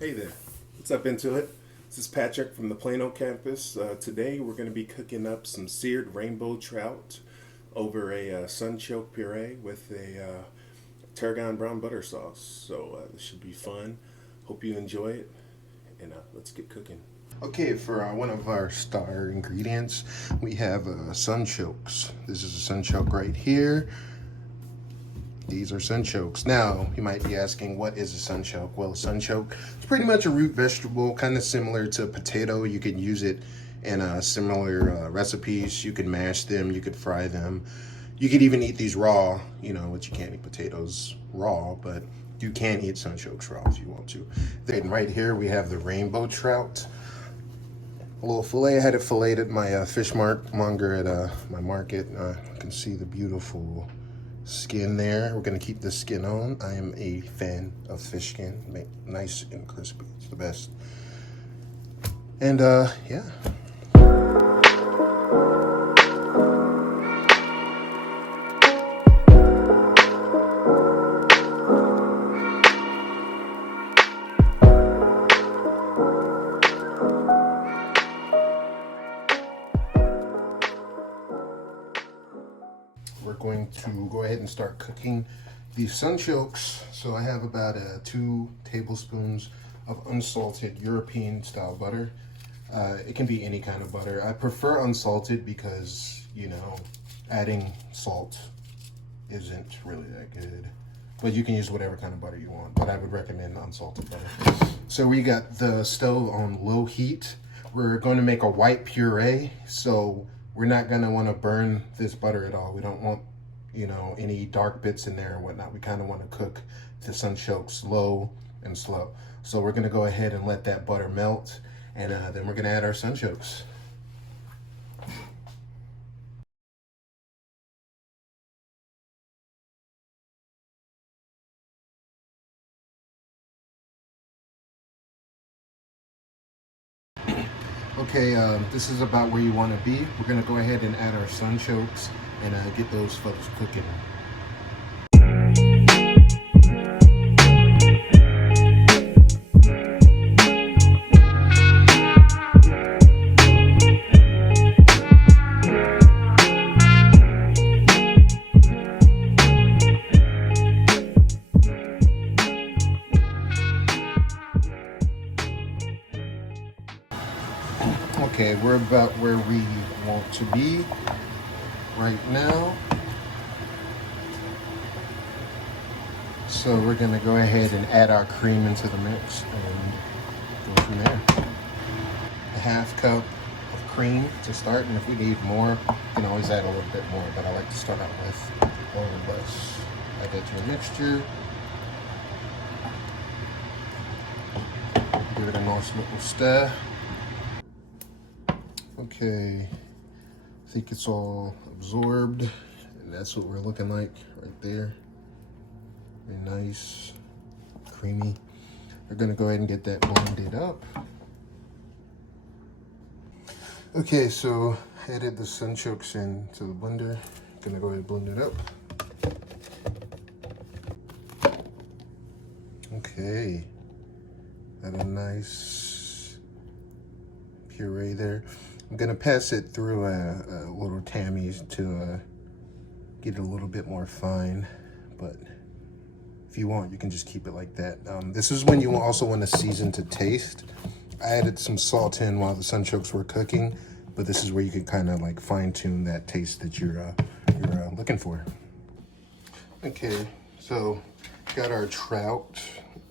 Hey there, what's up into it? This is Patrick from the Plano campus. Today we're going to be cooking up some seared rainbow trout over a sunchoke puree with a tarragon brown butter sauce. So this should be fun. Hope you enjoy it, and let's get cooking. Okay, for one of our star ingredients, we have sunchokes. This is a sunchoke right here. These are sunchokes. Now, you might be asking, what is a sunchoke? Well, a sunchoke is pretty much a root vegetable, kind of similar to a potato. You can use it in similar recipes. You can mash them, you could fry them. You could even eat these raw, which you can't eat potatoes raw, but you can eat sunchokes raw if you want to. Then right here, we have the rainbow trout. A little fillet. I had it filleted at my fish monger at my market. You can see the beautiful skin there. We're gonna keep the skin on. I am a fan of fish skin. Make nice and crispy. It's the best. And yeah. We're going to go ahead and start cooking these sunchokes. So I have about 2 tablespoons of unsalted European style butter. It can be any kind of butter. I prefer unsalted because, adding salt isn't really that good. But you can use whatever kind of butter you want, but I would recommend unsalted butter. So we got the stove on low heat. We're going to make a white puree, so we're not going to want to burn this butter at all. We don't want, any dark bits in there and whatnot. We kind of want to cook the sunchokes low and slow. So we're going to go ahead and let that butter melt, and then we're going to add our sunchokes. Okay, this is about where you want to be. We're going to go ahead and add our sunchokes and get those folks cooking. Okay, we're about where we want to be right now. So we're gonna go ahead and add our cream into the mix and go from there. A half cup of cream to start, and if we need more, you can always add a little bit more, but I like to start out with a little less. Add that to a mixture. Give it a nice little stir. Okay, I think it's all absorbed, and that's what we're looking like right there. Very nice, creamy. We're gonna go ahead and get that blended up. Okay, so added the sunchokes into the blender. Gonna go ahead and blend it up. Okay, got a nice puree there. I'm gonna pass it through a little Tammy's to get it a little bit more fine, but if you want, you can just keep it like that. This is when you also want to season to taste. I added some salt in while the sunchokes were cooking, but this is where you can kind of like fine tune that taste that you're looking for. Okay, so got our trout,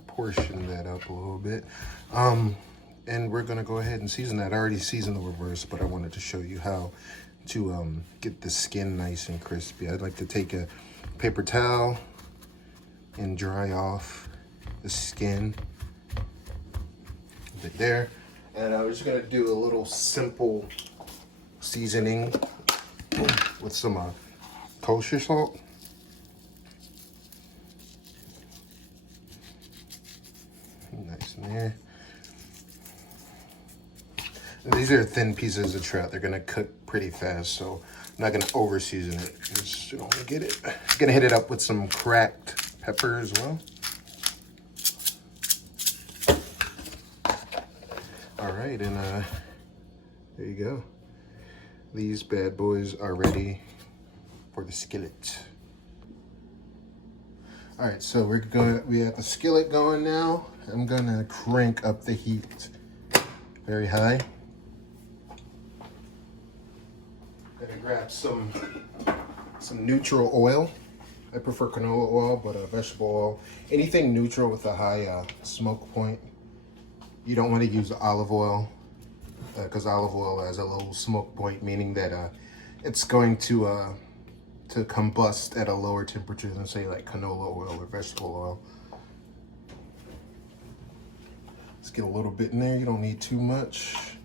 portion that up a little bit. And we're gonna go ahead and season that. I already seasoned the reverse, but I wanted to show you how to get the skin nice and crispy. I'd like to take a paper towel and dry off the skin a bit there. And I was gonna do a little simple seasoning with some kosher salt. Nice in there. These are thin pieces of trout. They're gonna cook pretty fast, so I'm not gonna over season it because you don't want to get it. I'm gonna hit it up with some cracked pepper as well. All right, and there you go. These bad boys are ready for the skillet. All right, so we have the skillet going now. I'm gonna crank up the heat very high. Gonna grab some neutral oil. I prefer canola oil, but vegetable oil. Anything neutral with a high smoke point. You don't want to use olive oil because olive oil has a low smoke point, meaning that it's going to combust at a lower temperature than, say, like canola oil or vegetable oil. Let's get a little bit in there. You don't need too much.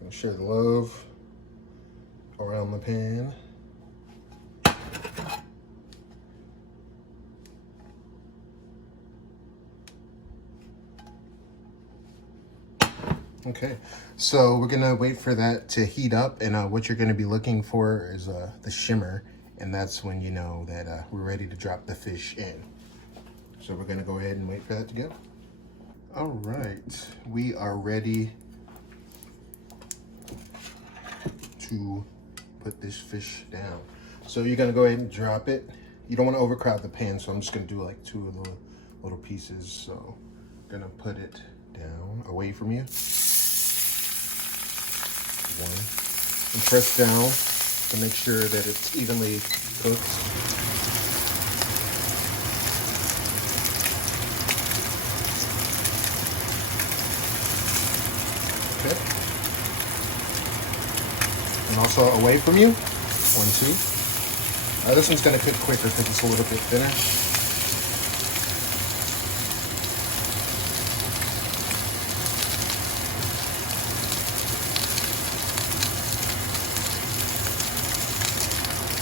Gonna share the love around the pan. Okay, so we're gonna wait for that to heat up, and what you're gonna be looking for is the shimmer, and that's when you know that we're ready to drop the fish in. So we're gonna go ahead and wait for that to go. All right, we are ready to put this fish down. So you're gonna go ahead and drop it. You don't wanna overcrowd the pan, so I'm just gonna do like 2 of the little pieces. So I'm gonna put it down away from you. 1. And press down to make sure that it's evenly cooked. Okay. And also away from you. 1, 2. This one's gonna cook quicker because it's a little bit thinner.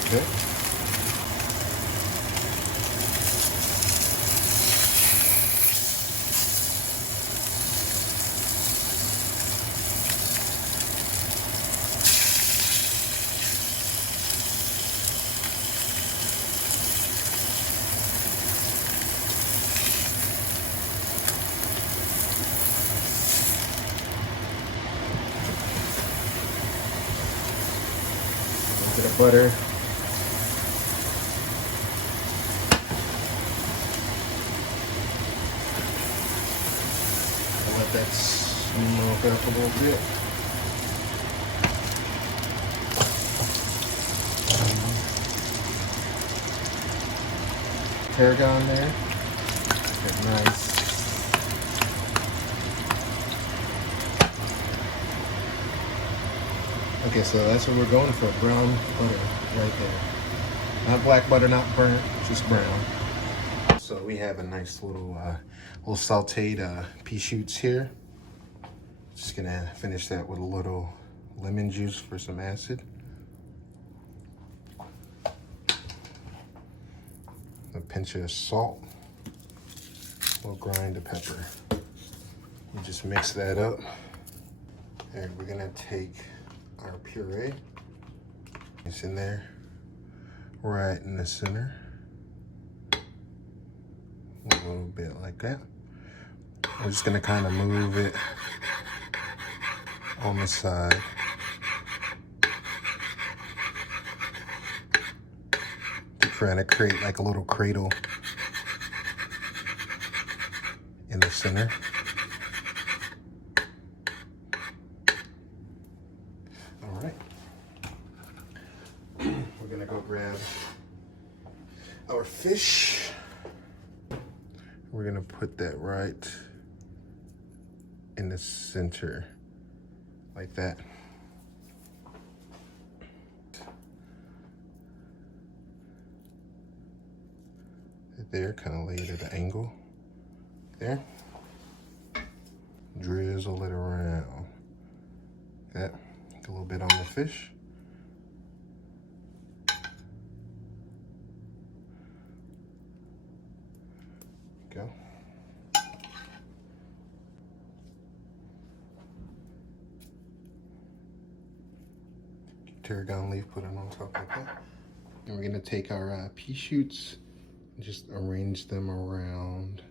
Okay. A bit of butter. Let that smoke up a little bit. Tarragon there. Get nice. Okay, so that's what we're going for, brown butter right there. Not black butter, not burnt, just brown. So we have a nice little sauteed pea shoots here. Just gonna finish that with a little lemon juice for some acid. A pinch of salt, a little grind of pepper. You just mix that up. And we're gonna take our puree. It's in there, right in the center. A little bit like that. We're just gonna kind of move it on the side. To try to create like a little cradle in the center. All right. We're gonna go grab our fish. We're gonna put that right in the center, like that. There, kind of lay it at an angle. There. Drizzle it around. That. A little bit on the fish. Go. Tarragon leaf, put it on top like that. And we're gonna take our pea shoots and just arrange them around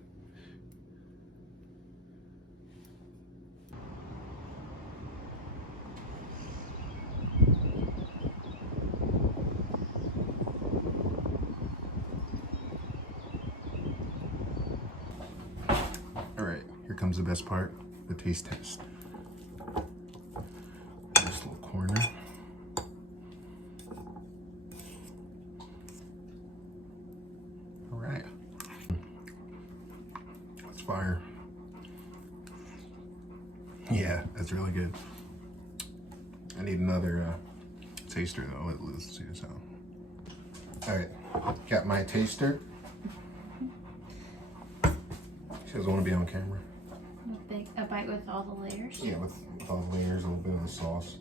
comes the best part, the taste test. This little corner. All right. That's fire. Yeah, that's really good. I need another taster though. Let's see this out. All right, got my taster. She doesn't want to be on camera. A bite with all the layers? Yeah, with all the layers, a little bit of the sauce.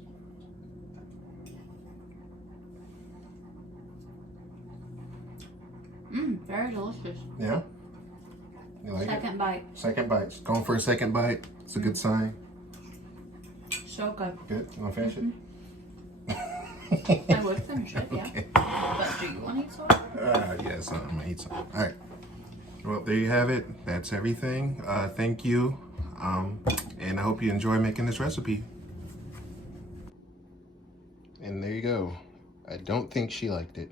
Very delicious. Yeah? You like Second it? bite. Second bite. Going for a second bite. It's a good sign. So good. Good? You want to finish it? I would finish it, yeah. Okay. But do you want to eat some? Yes, I'm going to eat some. All right. Well, there you have it. That's everything. Thank you. And I hope you enjoy making this recipe. And there you go. I don't think she liked it.